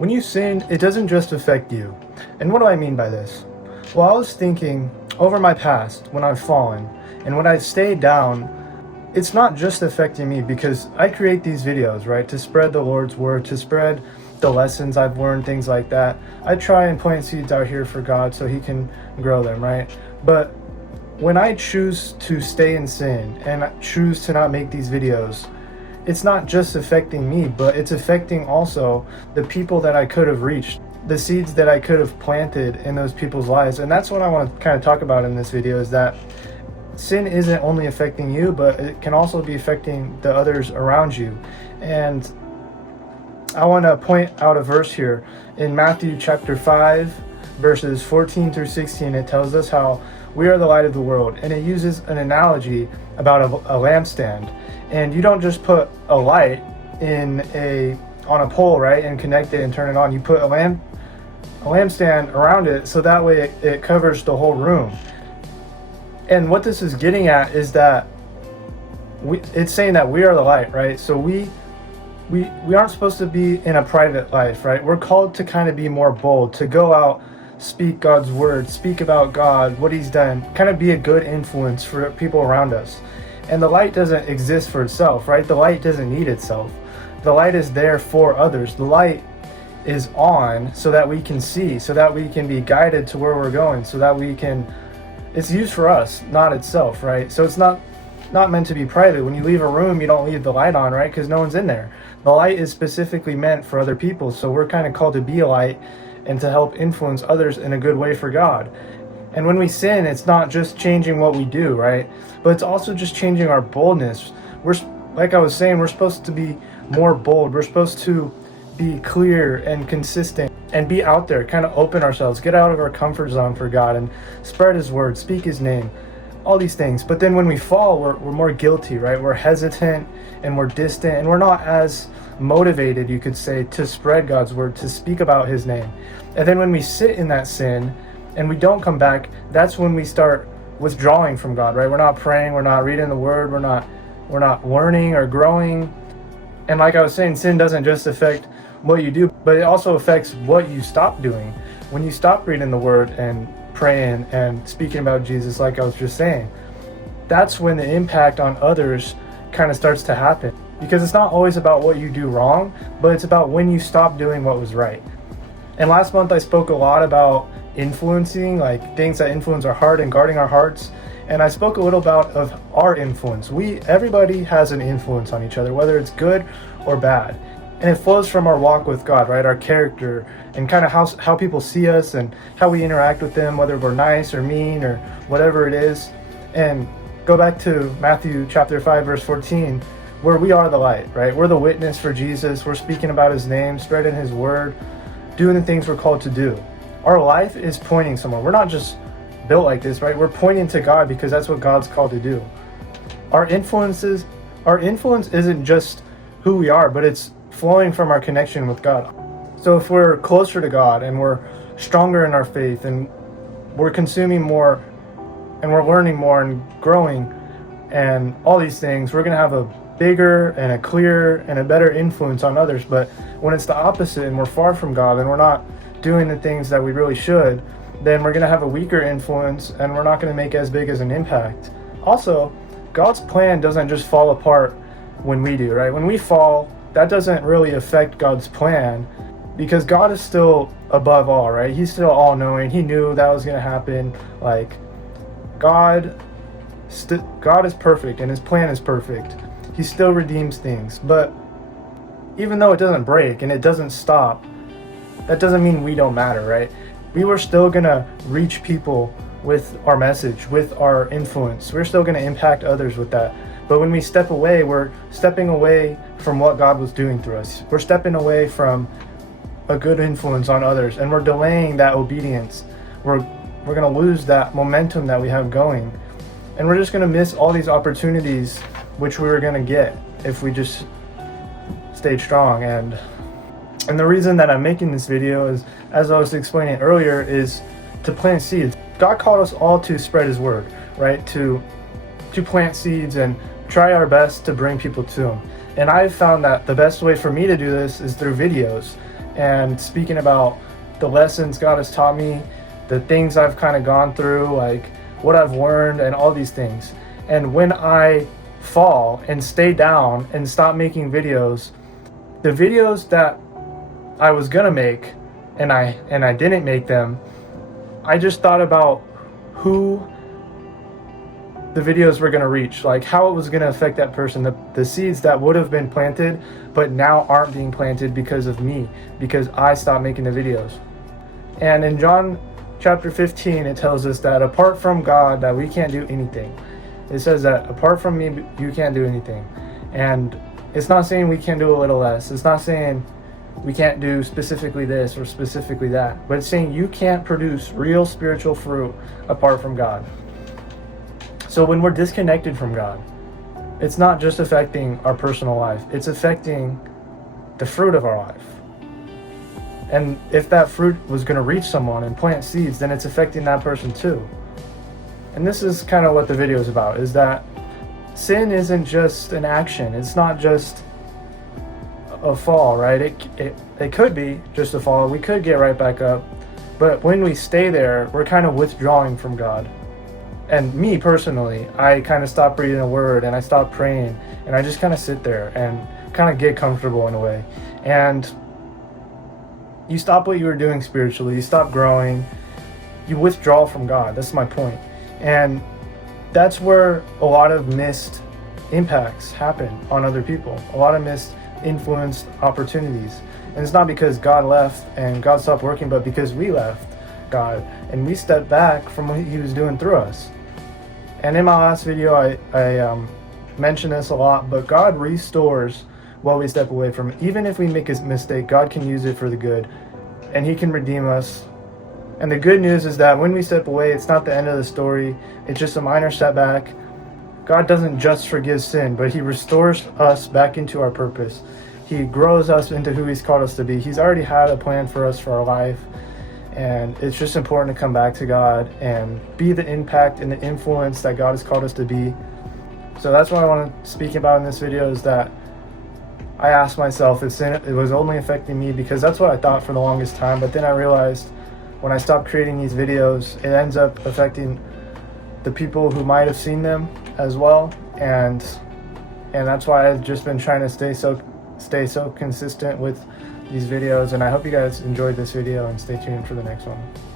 When you sin, it doesn't just affect you. And what do I mean by this? Well, I was thinking over my past when I've fallen, and when I stayed down, it's not just affecting me because I create these videos, right, to spread the Lord's word, to spread the lessons I've learned, things like that. I try and plant seeds out here for God so He can grow them, right? But when I choose to stay in sin and choose to not make these videos, it's not just affecting me, but it's affecting also the people that I could have reached, the seeds that I could have planted in those people's lives. And that's what I want to kind of talk about in this video, is that sin isn't only affecting you, but it can also be affecting the others around you. And I want to point out a verse here in Matthew chapter 5, verses 14 through 16. It tells us how we are the light of the world, and it uses an analogy about a lampstand. And you don't just put a light on a pole, right, and connect it and turn it on. You put a lampstand around it so that way it covers the whole room. And what this is getting at is that it's saying that we are the light, right? So we aren't supposed to be in a private life, right? We're called to kind of be more bold, to go out, speak God's word, speak about God, what He's done, kind of be a good influence for people around us. And the light doesn't exist for itself, right? The light doesn't need itself. The light is there for others. The light is on so that we can see, so that we can be guided to where we're going, so that it's used for us, not itself, right? So it's not meant to be private. When you leave a room, you don't leave the light on, right? Because no one's in there. The light is specifically meant for other people. So we're kind of called to be a light and to help influence others in a good way for God. And when we sin, it's not just changing what we do, right? But it's also just changing our boldness. Like I was saying, we're supposed to be more bold. We're supposed to be clear and consistent and be out there, kind of open ourselves, get out of our comfort zone for God and spread His word, speak His name, all these things. But then when we fall, we're more guilty, right? We're hesitant and we're distant and we're not as motivated, you could say, to spread God's word, to speak about His name. And then when we sit in that sin and we don't come back, that's when we start withdrawing from God, right? We're not praying, we're not reading the word, we're not learning or growing. And like I was saying, sin doesn't just affect what you do, but it also affects what you stop doing. When you stop reading the word and praying and speaking about Jesus, like I was just saying, that's when the impact on others kind of starts to happen. Because it's not always about what you do wrong, but it's about when you stop doing what was right. And last month I spoke a lot about influencing, like things that influence our heart and guarding our hearts. And I spoke a little about of our influence. Everybody has an influence on each other, whether it's good or bad. And it flows from our walk with God, right? Our character and kind of how people see us and how we interact with them, whether we're nice or mean or whatever it is. And go back to Matthew chapter 5, verse 14, where we are the light, right? We're the witness for Jesus. We're speaking about His name, spreading His word, doing the things we're called to do. Our life is pointing somewhere. We're not just built like this, right? We're pointing to God because that's what God's called to do. Our influence isn't just who we are, but it's flowing from our connection with God. So if we're closer to God and we're stronger in our faith and we're consuming more and we're learning more and growing and all these things, we're going to have a bigger and a clearer and a better influence on others. But when it's the opposite and we're far from God and we're not doing the things that we really should, then we're going to have a weaker influence and we're not going to make as big as an impact. Also, God's plan doesn't just fall apart when we do, right? When we fall, that doesn't really affect God's plan because God is still above all, right? He's still all-knowing. He knew that was going to happen. Like, God is perfect and His plan is perfect. He still redeems things. But even though it doesn't break and it doesn't stop, that doesn't mean we don't matter, right? We were still going to reach people with our message, with our influence. We're still going to impact others with that. But when we step away, we're stepping away from what God was doing through us. We're stepping away from a good influence on others, and we're delaying that obedience. We're going to lose that momentum that we have going. And we're just going to miss all these opportunities which we were going to get if we just stayed strong. And the reason that I'm making this video is, as I was explaining earlier, is to plant seeds. God called us all to spread His word, right? To plant seeds and try our best to bring people to Him. And I've found that the best way for me to do this is through videos. and speaking about the lessons God has taught me, the things I've kind of gone through, like what I've learned and all these things. And when I fall and stay down and stop making videos, the videos that I was gonna make and I didn't make them, I just thought about who the videos were going to reach, like how it was going to affect that person, the seeds that would have been planted but now aren't being planted because of me, because I stopped making the videos. And in John chapter 15, it tells us that apart from God, that we can't do anything. It says that apart from me, you can't do anything. And it's not saying we can do a little less. It's not saying we can't do specifically this or specifically that, but it's saying you can't produce real spiritual fruit apart from God. So when we're disconnected from God, it's not just affecting our personal life, it's affecting the fruit of our life. And if that fruit was going to reach someone and plant seeds, then it's affecting that person too. And this is kind of what the video is about, is that sin isn't just an action. It's not just a fall, right? It could be just a fall. We could get right back up. But when we stay there, we're kind of withdrawing from God. And me personally, I kind of stopped reading the word and I stopped praying and I just kind of sit there and kind of get comfortable in a way. And you stop what you were doing spiritually, you stop growing, you withdraw from God. That's my point. And that's where a lot of missed impacts happen on other people, a lot of missed influenced opportunities. And it's not because God left and God stopped working, but because we left God and we stepped back from what he was doing through us. And in my last video, I mentioned this a lot, but God restores what we step away from. Even if we make a mistake, God can use it for the good and he can redeem us. And the good news is that when we step away, it's not the end of the story. It's just a minor setback. God doesn't just forgive sin, but he restores us back into our purpose. He grows us into who he's called us to be. He's already had a plan for us for our life. And it's just important to come back to God and be the impact and the influence that God has called us to be. So that's what I want to speak about in this video, is that I asked myself if sin, it was only affecting me, because that's what I thought for the longest time. But then I realized when I stopped creating these videos, it ends up affecting the people who might have seen them as well. And that's why I've just been trying to stay so consistent with these videos. And I hope you guys enjoyed this video and stay tuned for the next one.